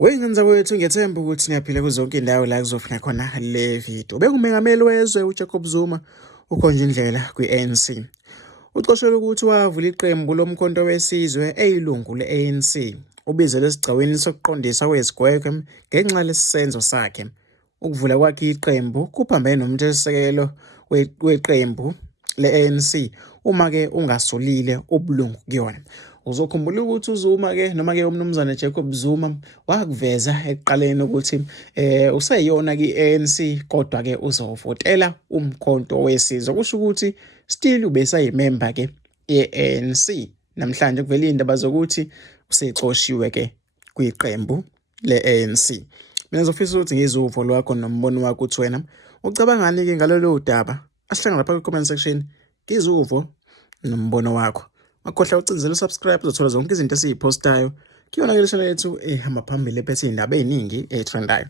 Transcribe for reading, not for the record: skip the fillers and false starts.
Wengenza kwethu ngiyethemba ukuthi niyaphila kuzonke indawo la kuzofika khona le video. Bekumengameli wezwe uJacob Zuma ukhonje indlela kwi-ANC. Uqoshelwe ukuthi wavula iqembu lomkhonto wesizwe eyilungu le-ANC. Ubizele esigcawini sokuqondisa kwezigwegwe ngenxa lesisenzo sakhe. Ukuvula kwakhe iqembu kuphambene nomthethosisekelo weqembu le-ANC uma-ke ungasolile ubulungu kuyona. Uzokhumbula ukuthi uZuma-ke noma-ke umnumzane Jacob Zuma wakuveza ekuqaleni ukuthi useyiyona-ke i-ANC kodwa-ke uzovotela umkhonto wesizwe. Kusho ukuthi still ubesayimemba-ke ye-ANC. Namhlanje kuvela iy'ndaba zokuthi usexoshiwe-ke kwiqembu le-ANC. Mina ngizofisa ukuthi ngizwe uvo lwakho nombono wakho ukuthi wena ucabangani-ke ngalolu daba. Asihlangane lapha kwi-comment section, ngizwe uvo nombono wakho. Akhohlwa ucindezela usubscribe uzothola zonke izinto esiyiphostayo. Kuyona-ke le channel yethu ehamba phambili ephethe iy'ndaba ey'ningi ey'trendayo.